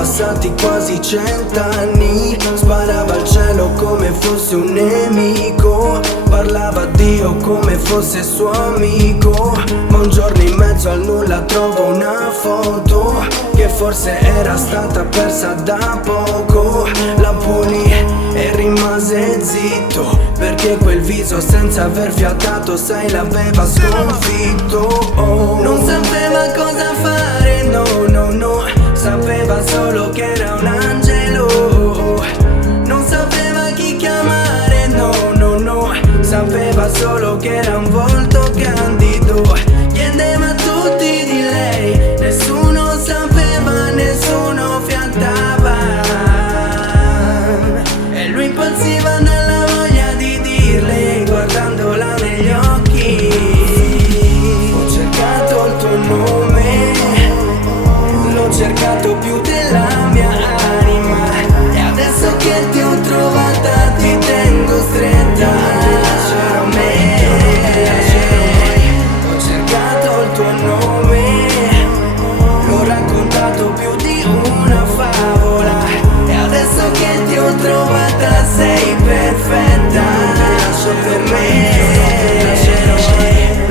passati quasi 100 anni. Sparava al cielo come fosse un nemico, parlava a Dio come fosse suo amico. Ma un giorno in mezzo al nulla trovo una foto che forse era stata persa da poco. La pulì e rimase zitto, perché quel viso senza aver fiatato, sai, l'aveva sconfitto. Non sapeva cosa fare, no, no, no. Sapeva solo che era un angelo. Non sapeva chi chiamare, no, no, no. Sapeva solo che era un volto candido. Chiedeva a tutti di lei, nessuno sapeva, nessuno fiatava. E lui impazziva dalla voglia di dirle, guardandola negli occhi: ho cercato il tuo nome, l'ho cercato più della mia anima, e adesso che ti ho trovata ti tengo stretta. Ho cercato il tuo nome, l'ho raccontato più di una favola, e adesso che ti ho trovata sei perfetta per me.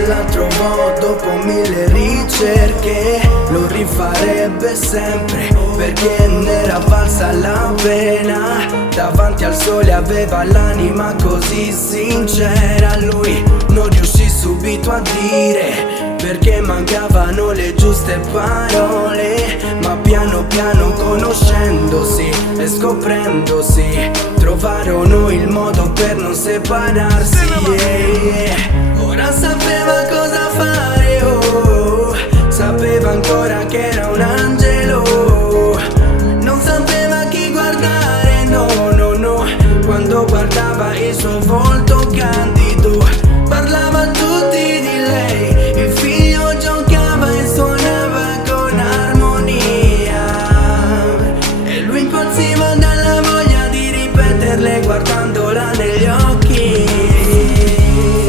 La trovò dopo 1000 ricerche, lo rifarebbe sempre perché ne era valsa la pena. Davanti al sole aveva l'anima così sincera. Lui non riuscì subito a dire, perché mancavano le giuste parole. Ma piano piano, conoscendosi e scoprendosi, trovarono il modo per non separarsi. Ora sapeva cosa fare, oh. Sapeva ancora che era un angelo. Non sapeva chi guardare, no, no, no. Quando guardava il suo volto candido, parlava a tutti di lei. Il figlio giocava e suonava con armonia, e lui impazziva dalla voglia di ripeterle, guardandola negli occhi.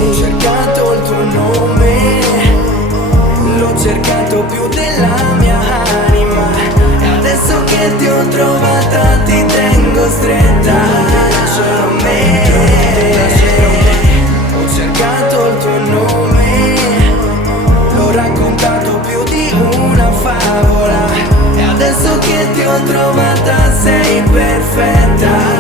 Ho cercato il tuo nome, l'ho cercato più della mia anima, e adesso che ti ho trovata ti tengo stretta. Ho cercato il tuo nome, l'ho raccontato più di una favola, e adesso che ti ho trovata sei perfetta.